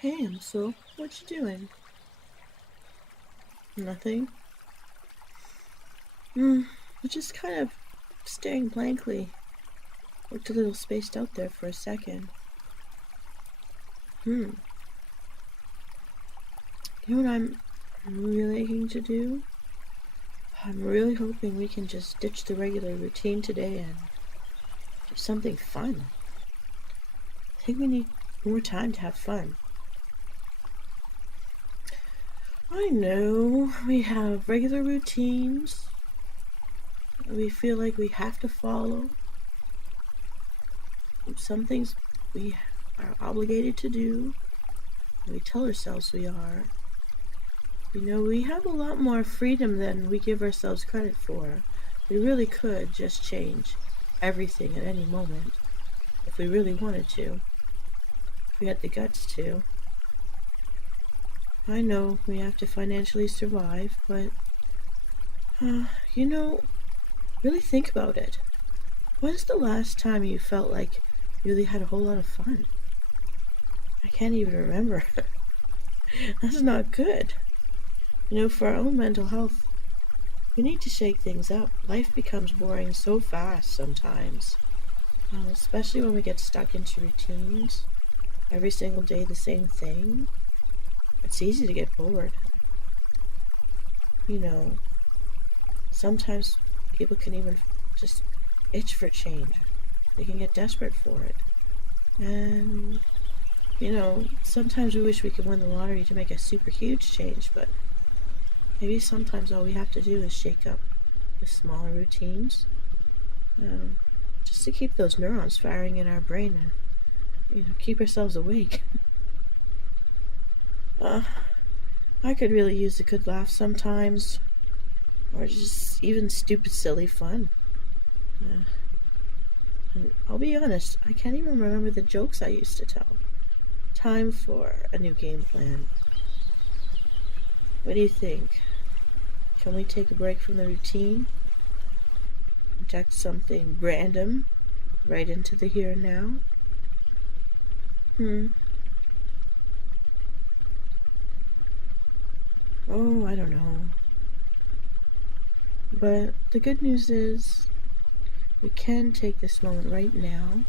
Hey, Msoul, what you doing? Nothing? Hmm, I'm just kind of staring blankly. Looked a little spaced out there for a second. Hmm, you know what I'm really aching to do? I'm really hoping we can just ditch the regular routine today and do something fun. I think we need more time to have fun. I know we have regular routines we feel like we have to follow. Some things we are obligated to do. We tell ourselves we are. You know, we have a lot more freedom than we give ourselves credit for. We really could just change everything at any moment if we really wanted to, if we had the guts to. I know we have to financially survive, but, you know, really think about it. When is the last time you felt like you really had a whole lot of fun? I can't even remember. That's not good. You know, for our own mental health, we need to shake things up. Life becomes boring so fast sometimes, especially when we get stuck into routines. Every single day, the same thing. It's easy to get bored. You know, sometimes people can even just itch for change. They can get desperate for it. And, you know, sometimes we wish we could win the lottery to make a super huge change, but maybe sometimes all we have to do is shake up the smaller routines, um, just to keep those neurons firing in our brain and, keep ourselves awake. Uh, I could really use a good laugh sometimes, or just even stupid, silly fun. Uh, and I'll be honest, I can't even remember the jokes I used to tell. Time for a new game plan. What do you think? Can we take a break from the routine? Inject something random right into the here and now? Hmm. Oh, I don't know. But the good news is we can take this moment right now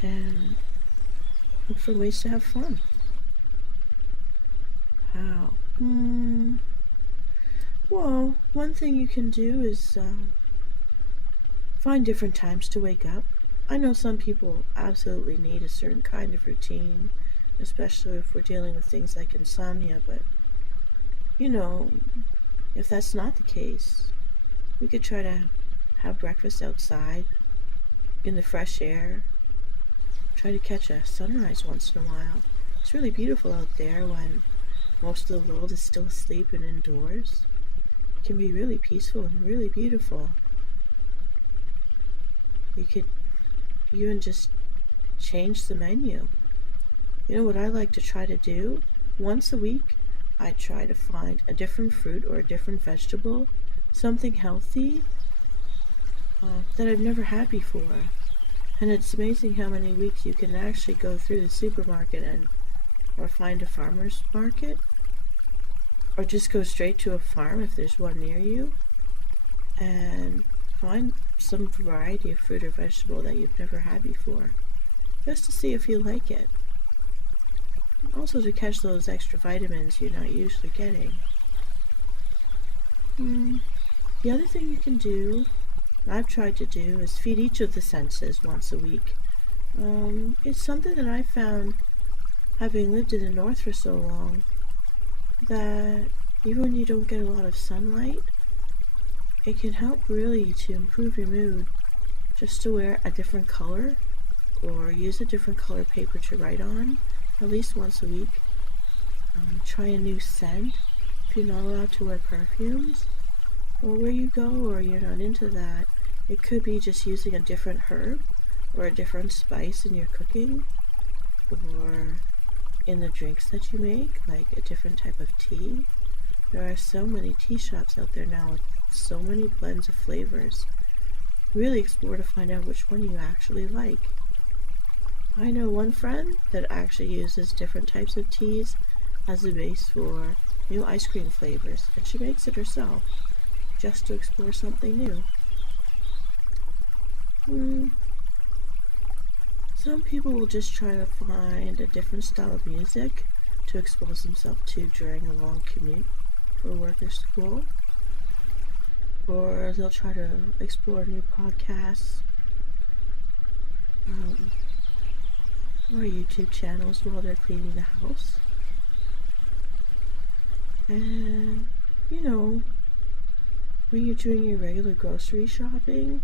and look for ways to have fun. How? Well, one thing you can do is find different times to wake up. I know some people absolutely need a certain kind of routine, especially if we're dealing with things like insomnia, but you know, if that's not the case, we could try to have breakfast outside in the fresh air. Try to catch a sunrise once in a while. It's really beautiful out there when most of the world is still asleep and indoors. It can be really peaceful and really beautiful. You could even just change the menu. You know what I like to try to do? Once a week, I try to find a different fruit or a different vegetable, something healthy that I've never had before. And it's amazing how many weeks you can actually go through the supermarket and or find a farmer's market or just go straight to a farm if there's one near you and find some variety of fruit or vegetable that you've never had before just to see if you like it. Also to catch those extra vitamins you're not usually getting. The other thing you can do, I've tried to do, is feed each of the senses once a week. It's something that I found, having lived in the north for so long, that even when you don't get a lot of sunlight, it can help really to improve your mood just to wear a different color or use a different color paper to write on at least once a week. Try a new scent if you're not allowed to wear perfumes, or where you go or you're not into that. It could be just using a different herb or a different spice in your cooking or in the drinks that you make, like a different type of tea. There are so many tea shops out there now with so many blends of flavors. Really explore to find out which one you actually like. I know one friend that actually uses different types of teas as a base for new ice cream flavors, and she makes it herself just to explore something new. Hmm. Some people will just try to find a different style of music to expose themselves to during a long commute for work or school, or they'll try to explore new podcasts um, or YouTube channels while they're cleaning the house. And, you know, when you're doing your regular grocery shopping,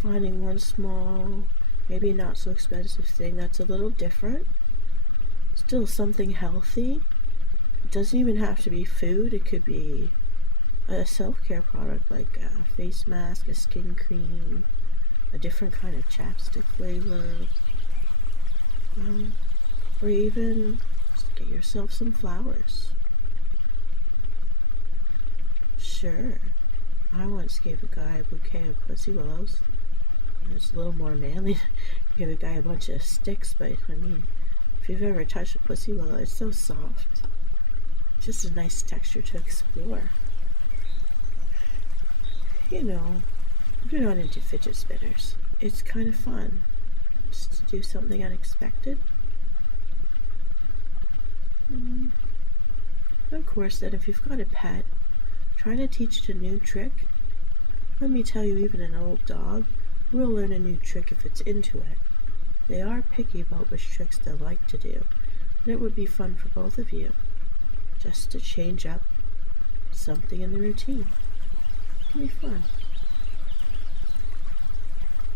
finding one small, maybe not so expensive thing that's a little different, still something healthy. It doesn't even have to be food, it could be a self-care product like a face mask, a skin cream, a different kind of chapstick flavor, um, or even just get yourself some flowers. Sure, I once gave a guy a bouquet of pussy willows. It's a little more manly to give a guy a bunch of sticks, but I mean, if you've ever touched a pussy willow, it's so soft. Just a nice texture to explore. You know, if you're not into fidget spinners, it's kind of fun just to do something unexpected. Mm. Of course, then if you've got a pet, trying to teach it a new trick, let me tell you, even an old dog will learn a new trick if it's into it. They are picky about which tricks they like to do, and it would be fun for both of you, just to change up something in the routine. It can be fun.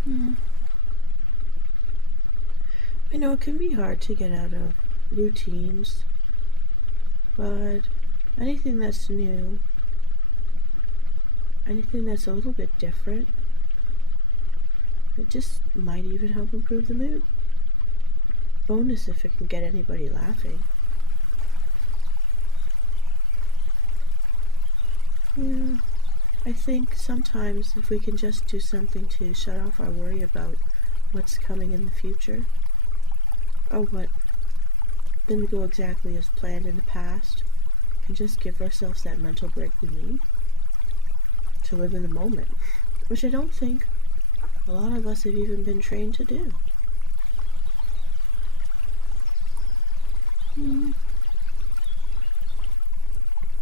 Mm. I know it can be hard to get out of routines, but anything that's new, anything that's a little bit different, it just might even help improve the mood. Bonus if it can get anybody laughing. Yeah, I think sometimes if we can just do something to shut off our worry about what's coming in the future, or what didn't go exactly as planned in the past, and just give ourselves that mental break we need to live in the moment, which I don't think a lot of us have even been trained to do. Hmm,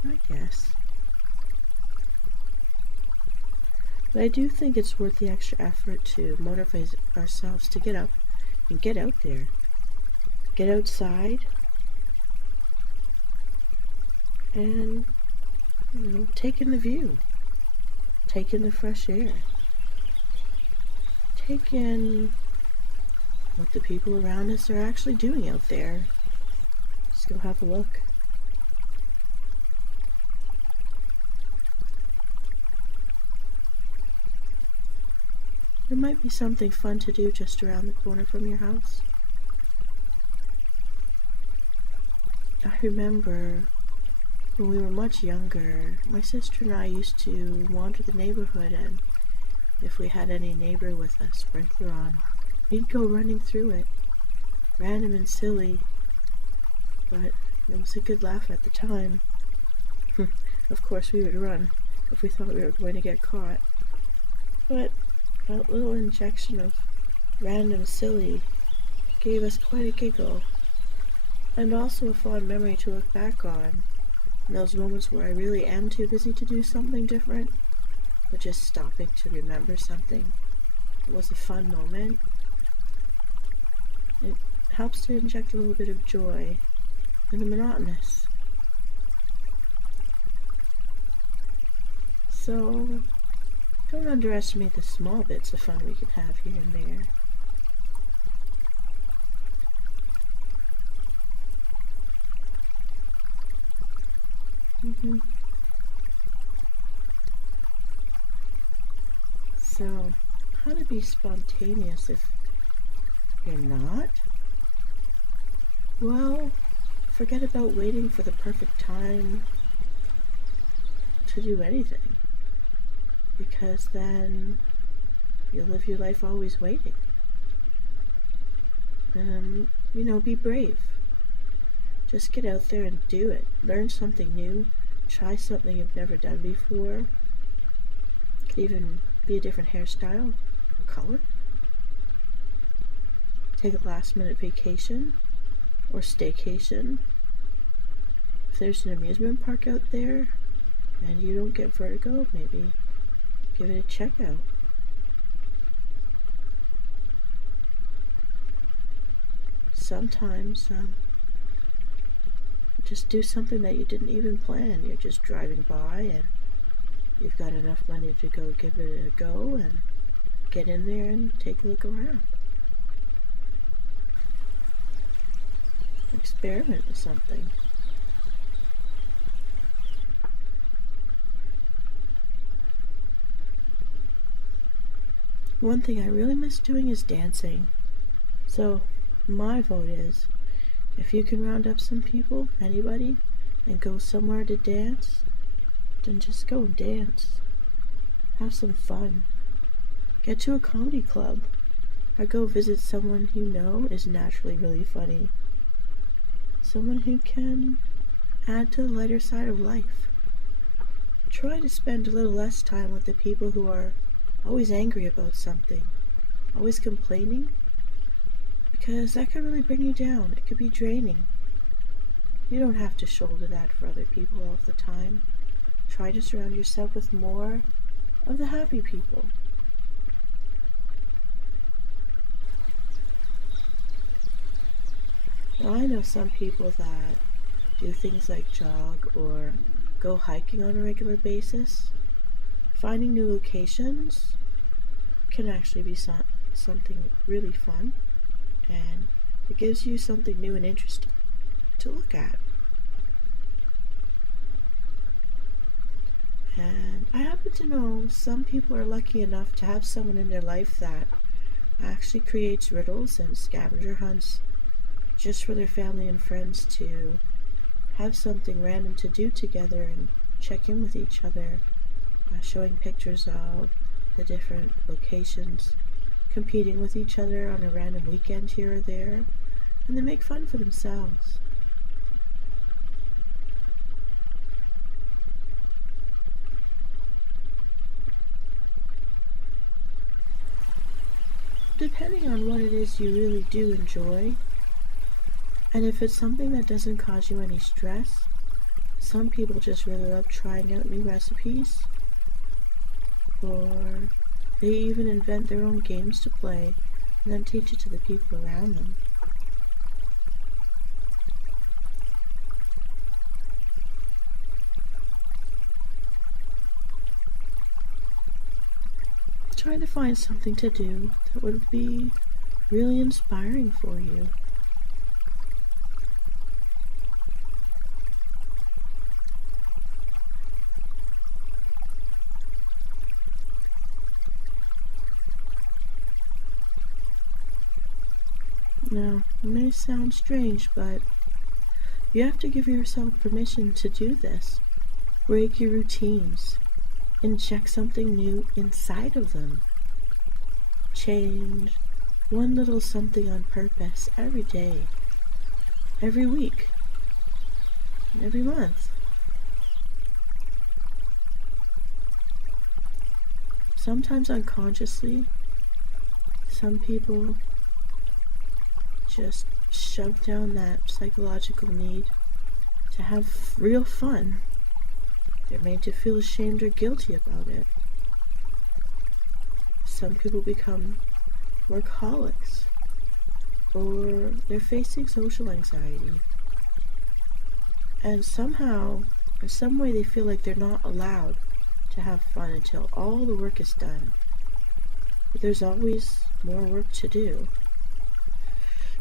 I guess. But I do think it's worth the extra effort to motivate ourselves to get up and get out there. Get outside and, take in the view. Take in the fresh air. Take in what the people around us are actually doing out there. Just go have a look. There might be something fun to do just around the corner from your house. I remember when we were much younger, my sister and I used to wander the neighborhood, and if we had any neighbor with a sprinkler on, we'd go running through it. Random and silly, but it was a good laugh at the time. Of course, we would run if we thought we were going to get caught. But that little injection of random silly gave us quite a giggle, and also a fond memory to look back on in those moments where I really am too busy to do something different, but just stopping to remember something. It was a fun moment. It helps to inject a little bit of joy in the monotonous. So, don't underestimate the small bits of fun we can have here and there. Mm-hmm. So, how to be spontaneous if you're not? Well, forget about waiting for the perfect time to do anything, because then you'll live your life always waiting. Be brave. Just get out there and do it. Learn something new. Try something you've never done before. It could even be a different hairstyle or color. Take a last minute vacation or staycation. If there's an amusement park out there and you don't get vertigo, maybe give it a check out. Sometimes just do something that you didn't even plan. You're just driving by and you've got enough money to go give it a go and get in there and take a look around. Experiment with something. One thing I really miss doing is dancing. So my vote is, if you can round up some people, anybody, and go somewhere to dance, then just go and dance. Have some fun. Get to a comedy club, or go visit someone you know is naturally really funny. Someone who can add to the lighter side of life. Try to spend a little less time with the people who are always angry about something, always complaining, because that could really bring you down. It could be draining. You don't have to shoulder that for other people all the time. Try to surround yourself with more of the happy people. Now, I know some people that do things like jog or go hiking on a regular basis. Finding new locations can actually be something really fun, and it gives you something new and interesting to look at. And I happen to know some people are lucky enough to have someone in their life that actually creates riddles and scavenger hunts just for their family and friends to have something random to do together and check in with each other, showing pictures of the different locations, competing with each other on a random weekend here or there, and they make fun for themselves. Depending on what it is you really do enjoy, and if it's something that doesn't cause you any stress, some people just really love trying out new recipes, or they even invent their own games to play and then teach it to the people around them. Try to find something to do that would be really inspiring for you. Now, it may sound strange, but you have to give yourself permission to do this. Break your routines. Inject something new inside of them. Change one little something on purpose every day, every week, every month. Sometimes unconsciously, some people just shove down that psychological need to have real fun. They're made to feel ashamed or guilty about it. Some people become workaholics, or they're facing social anxiety. And somehow, in some way, they feel like they're not allowed to have fun until all the work is done. But there's always more work to do.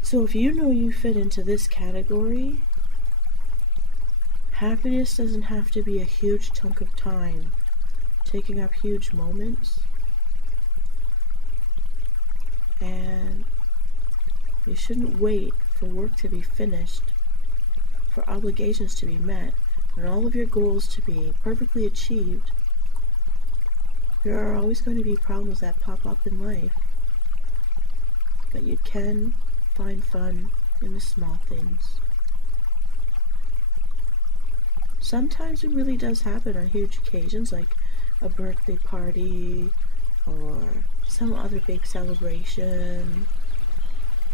So if you know you fit into this category, happiness doesn't have to be a huge chunk of time, taking up huge moments. And you shouldn't wait for work to be finished, for obligations to be met, and all of your goals to be perfectly achieved. There are always going to be problems that pop up in life, but you can find fun in the small things. Sometimes it really does happen on huge occasions like a birthday party or some other big celebration,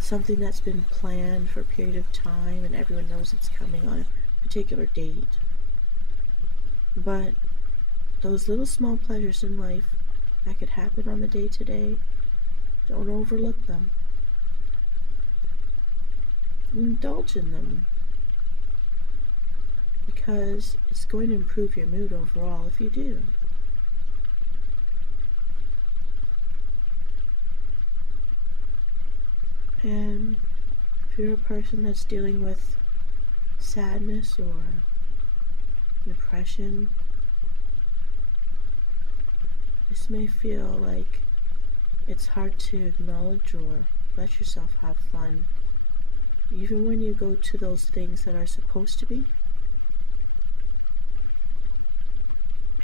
something that's been planned for a period of time and everyone knows it's coming on a particular date. But those little small pleasures in life that could happen on the day to day, don't overlook them. Indulge in them because it's going to improve your mood overall if you do. And if you're a person that's dealing with sadness or depression, this may feel like it's hard to acknowledge or let yourself have fun, even when you go to those things that are supposed to be.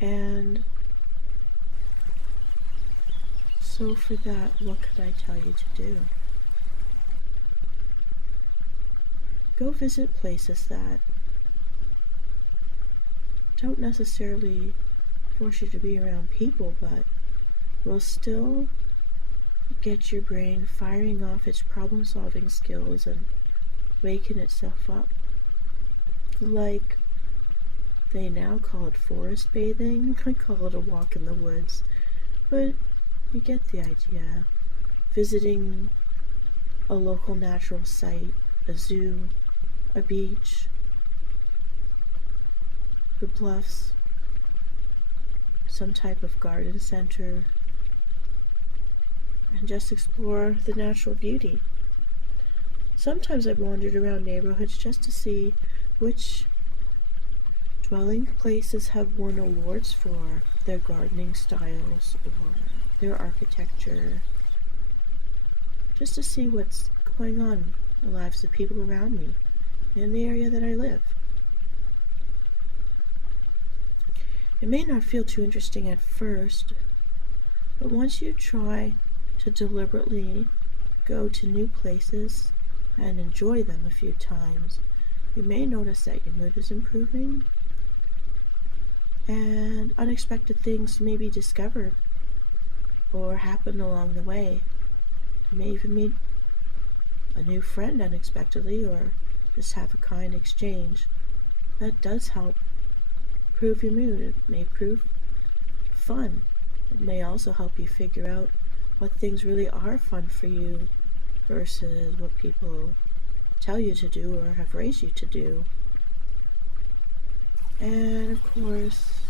And so for that, what could I tell you to do? Go visit places that don't necessarily force you to be around people, but will still get your brain firing off its problem-solving skills and waking itself up. Like they now call it forest bathing. I call it a walk in the woods. But you get the idea. Visiting a local natural site, a zoo, a beach, the bluffs, some type of garden center, and just explore the natural beauty. Sometimes I've wandered around neighborhoods just to see which dwelling places have won awards for their gardening styles or their architecture, just to see what's going on in the lives of people around me in the area that I live. It may not feel too interesting at first, but once you try to deliberately go to new places and enjoy them a few times, you may notice that your mood is improving and unexpected things may be discovered or happen along the way. You may even meet a new friend unexpectedly or just have a kind exchange. That does help improve your mood. It may prove fun. It may also help you figure out what things really are fun for you versus what people tell you to do or have raised you to do. And of course,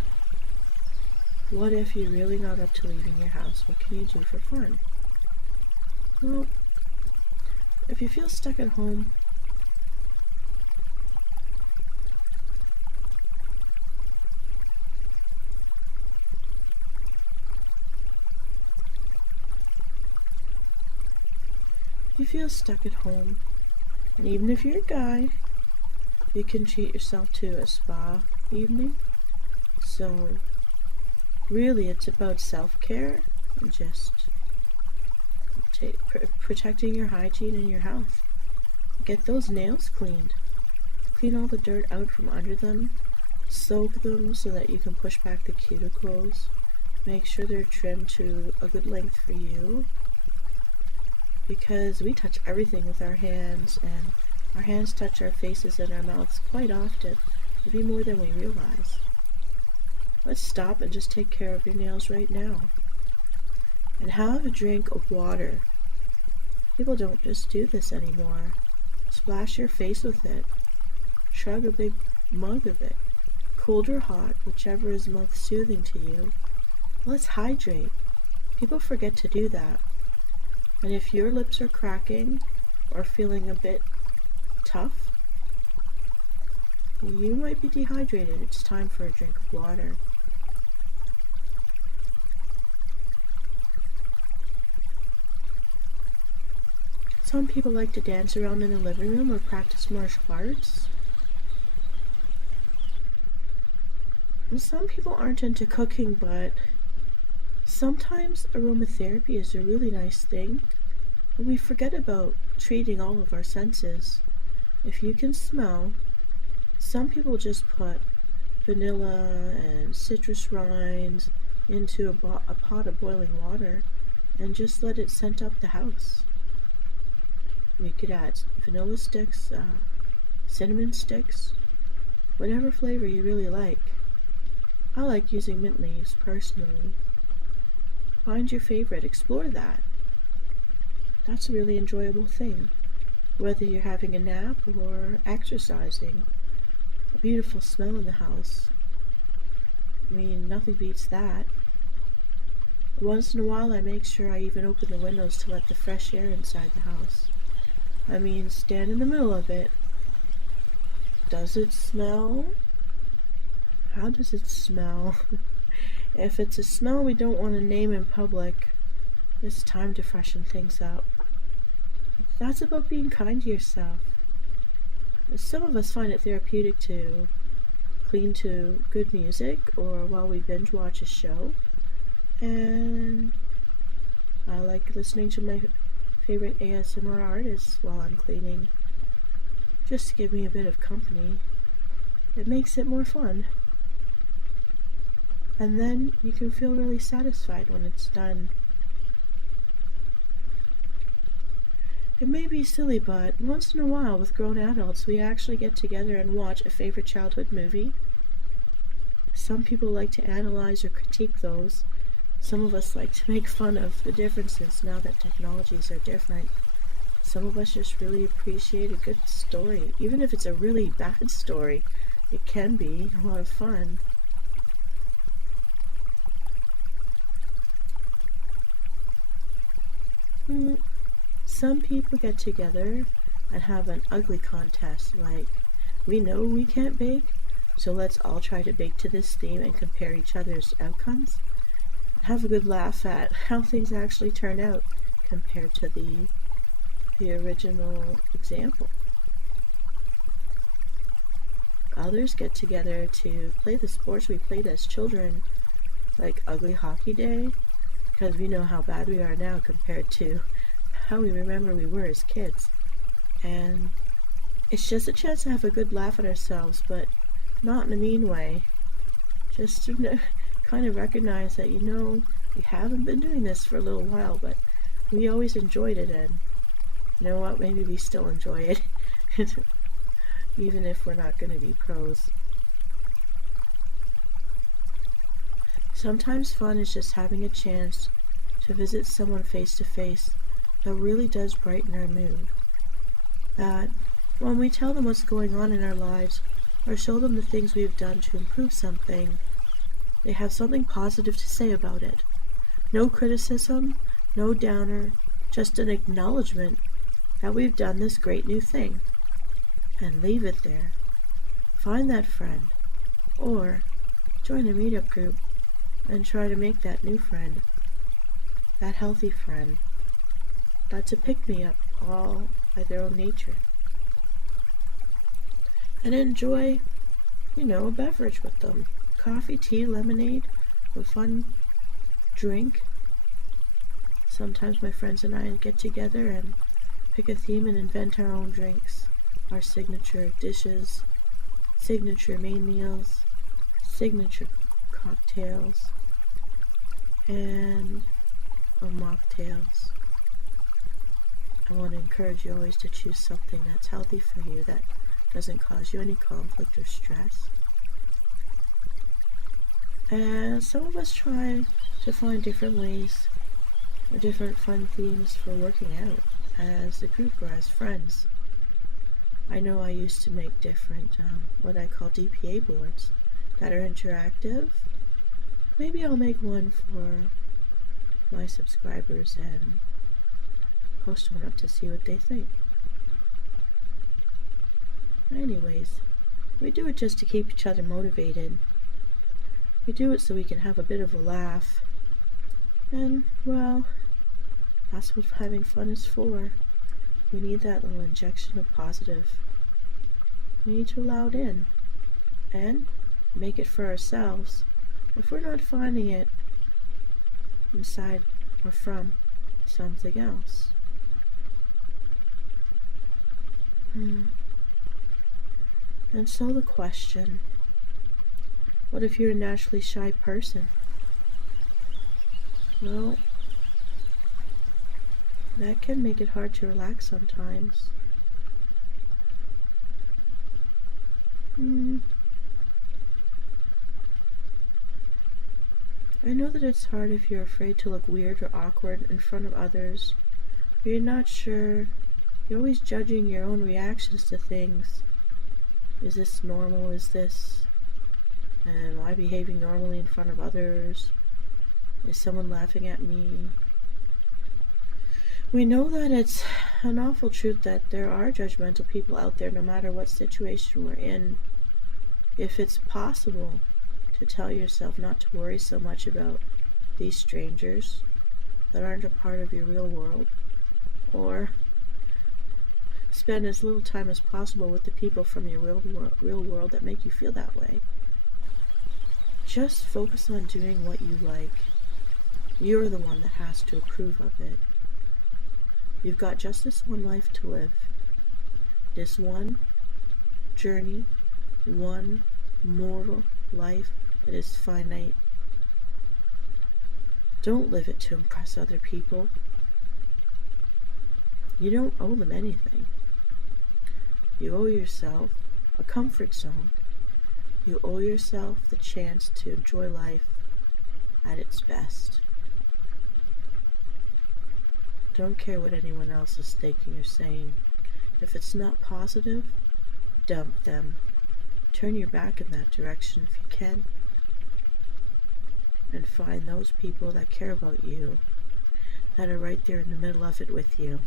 what if you're really not up to leaving your house? What can you do for fun? Well, if you feel stuck at home, and even if you're a guy, you can treat yourself to a spa evening. So really it's about self-care and just protecting your hygiene and your health. Get those nails cleaned. Clean all the dirt out from under them. Soak them so that you can push back the cuticles. Make sure they're trimmed to a good length for you, because we touch everything with our hands, and our hands touch our faces and our mouths quite often, maybe more than we realize. Let's stop and just take care of your nails right now. And have a drink of water. People don't just do this anymore. Splash your face with it. Chug a big mug of it. Cold or hot, whichever is most soothing to you. Let's hydrate. People forget to do that. And if your lips are cracking or feeling a bit tough, you might be dehydrated. It's time for a drink of water. Some people like to dance around in the living room or practice martial arts. And some people aren't into cooking, but sometimes aromatherapy is a really nice thing. We forget about treating all of our senses. If you can smell, some people just put vanilla and citrus rinds into a pot of boiling water and just let it scent up the house. You could add vanilla sticks, cinnamon sticks, whatever flavor you really like. I like using mint leaves personally. Find your favorite, explore that. That's a really enjoyable thing. Whether you're having a nap or exercising, a beautiful smell in the house. I mean, nothing beats that. Once in a while, I make sure I even open the windows to let the fresh air inside the house. I mean, stand in the middle of it. Does it smell? How does it smell? If it's a smell we don't want to name in public, it's time to freshen things up. That's about being kind to yourself. Some of us find it therapeutic to clean to good music or while we binge watch a show. And I like listening to my favorite ASMR artists while I'm cleaning, just to give me a bit of company. It makes it more fun. And then you can feel really satisfied when it's done. It may be silly, but once in a while with grown adults, we actually get together and watch a favorite childhood movie. Some people like to analyze or critique those. Some of us like to make fun of the differences now that technologies are different. Some of us just really appreciate a good story. Even if it's a really bad story, it can be a lot of fun. Some people get together and have an ugly contest, like, we know we can't bake, so let's all try to bake to this theme and compare each other's outcomes. Have a good laugh at how things actually turn out compared to the original example. Others get together to play the sports we played as children, like Ugly Hockey Day, because we know how bad we are now compared to how we remember we were as kids. And it's just a chance to have a good laugh at ourselves, but not in a mean way. Just to kind of recognize that, we haven't been doing this for a little while, but we always enjoyed it, and you know what, maybe we still enjoy it, even if we're not going to be pros. Sometimes fun is just having a chance to visit someone face to face that really does brighten our mood. That when we tell them what's going on in our lives or show them the things we've done to improve something, they have something positive to say about it. No criticism, no downer, just an acknowledgement that we've done this great new thing. And leave it there. Find that friend, or join a meetup group and try to make that new friend, that healthy friend, that's a pick-me-up all by their own nature. And enjoy, a beverage with them. Coffee, tea, lemonade, a fun drink. Sometimes my friends and I get together and pick a theme and invent our own drinks, our signature dishes, signature main meals, signature cocktails, and mocktails. I want to encourage you always to choose something that's healthy for you, that doesn't cause you any conflict or stress. And some of us try to find different ways or different fun themes for working out as a group or as friends. I know I used to make different, what I call DPA boards that are interactive. Maybe I'll make one for my subscribers and post one up to see what they think. Anyways, we do it just to keep each other motivated. We do it so we can have a bit of a laugh. And, well, that's what having fun is for. We need that little injection of positive. We need to allow it in. And make it for ourselves. If we're not finding it inside or from something else. Hmm. And so the question, what if you're a naturally shy person? Well, that can make it hard to relax sometimes. Hmm. I know that it's hard if you're afraid to look weird or awkward in front of others, or you're not sure, you're always judging your own reactions to things. Is this normal? Am I behaving normally in front of others? Is someone laughing at me? We know that it's an awful truth that there are judgmental people out there no matter what situation we're in. If it's possible to tell yourself not to worry so much about these strangers that aren't a part of your real world, or spend as little time as possible with the people from your real world that make you feel that way. Just focus on doing what you like. You're the one that has to approve of it. You've got just this one life to live. This one journey, one mortal life that is finite. Don't live it to impress other people. You don't owe them anything. You owe yourself a comfort zone. You owe yourself the chance to enjoy life at its best. Don't care what anyone else is thinking or saying. If it's not positive, dump them. Turn your back in that direction if you can. And find those people that care about you, that are right there in the middle of it with you.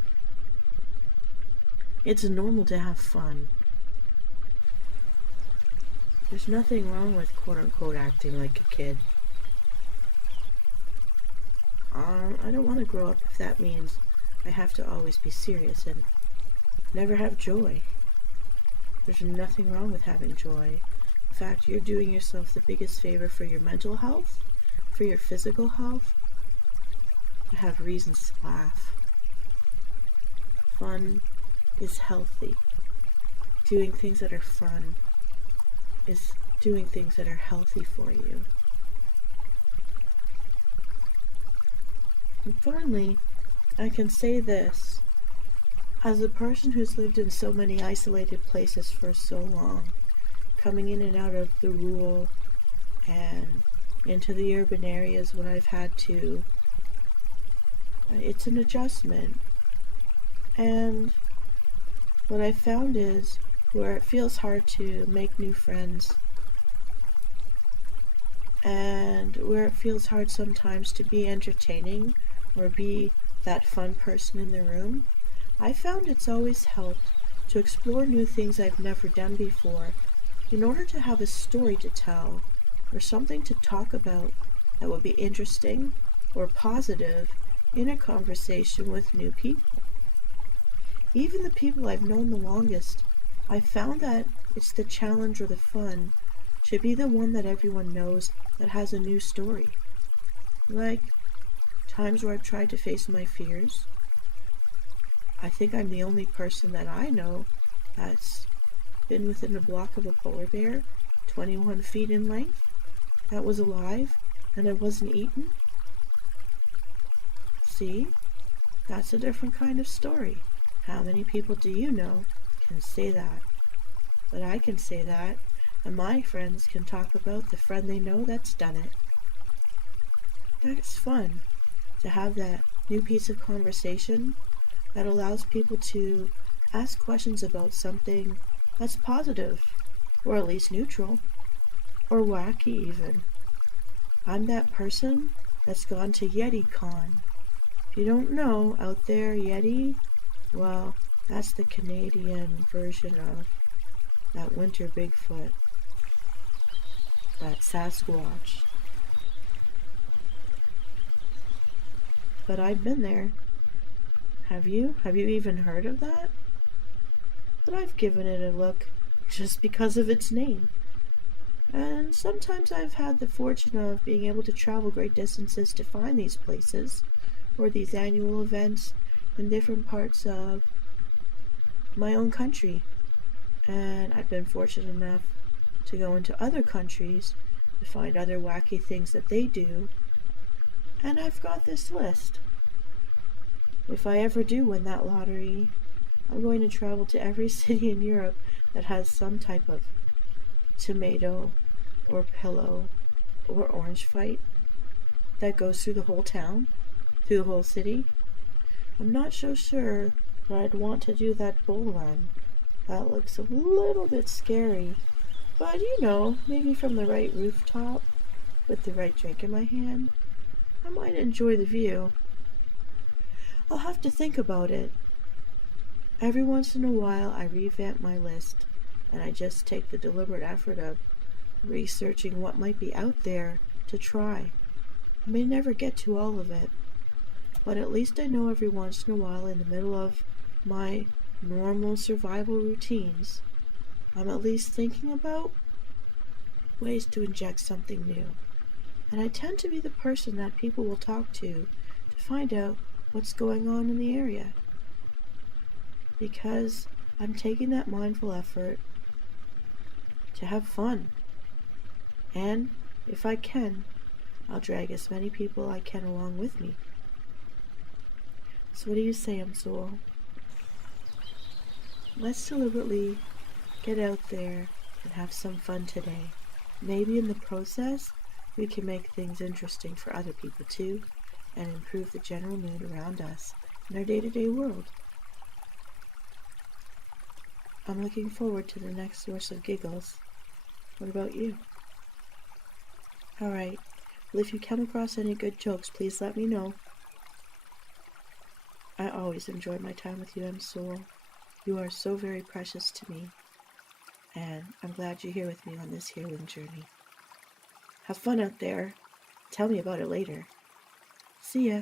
It's normal to have fun. There's nothing wrong with quote-unquote acting like a kid. I don't want to grow up if that means I have to always be serious and never have joy. There's nothing wrong with having joy. In fact, you're doing yourself the biggest favor for your mental health, for your physical health, to have reasons to laugh. Fun is healthy. Doing things that are fun is doing things that are healthy for you. And finally, I can say this. As a person who's lived in so many isolated places for so long, coming in and out of the rural and into the urban areas when I've had to, it's an adjustment. And what I've found is where it feels hard to make new friends and where it feels hard sometimes to be entertaining or be that fun person in the room, I found it's always helped to explore new things I've never done before in order to have a story to tell or something to talk about that would be interesting or positive in a conversation with new people. Even the people I've known the longest, I've found that it's the challenge or the fun to be the one that everyone knows that has a new story. Like times where I've tried to face my fears. I think I'm the only person that I know that's been within a block of a polar bear, 21 feet in length, that was alive, and I wasn't eaten. See? That's a different kind of story. How many people do you know can say that? But I can say that, and my friends can talk about the friend they know that's done it. That's fun, to have that new piece of conversation that allows people to ask questions about something that's positive, or at least neutral, or wacky even. I'm that person that's gone to YetiCon. If you don't know, out there, Yeti, well, that's the Canadian version of that winter Bigfoot, that Sasquatch. But I've been there. Have you? Have you even heard of that? But I've given it a look just because of its name. And sometimes I've had the fortune of being able to travel great distances to find these places, or these annual events in different parts of my own country. And I've been fortunate enough to go into other countries to find other wacky things that they do. And I've got this list. If I ever do win that lottery, I'm going to travel to every city in Europe that has some type of tomato or pillow or orange fight that goes through the whole town, through the whole city. I'm not so sure that I'd want to do that bull run. That looks a little bit scary. But maybe from the right rooftop, with the right drink in my hand, I might enjoy the view. I'll have to think about it. Every once in a while, I revamp my list, and I just take the deliberate effort of researching what might be out there to try. I may never get to all of it, but at least I know every once in a while, in the middle of my normal survival routines, I'm at least thinking about ways to inject something new. And I tend to be the person that people will talk to find out what's going on in the area. Because I'm taking that mindful effort to have fun. And if I can, I'll drag as many people I can along with me. So what do you say, Msoul? Let's deliberately get out there and have some fun today. Maybe in the process, we can make things interesting for other people too, and improve the general mood around us in our day-to-day world. I'm looking forward to the next source of giggles. What about you? Alright, well, if you come across any good jokes, please let me know. I always enjoy my time with you, Msoul. You are so very precious to me, and I'm glad you're here with me on this healing journey. Have fun out there. Tell me about it later. See ya.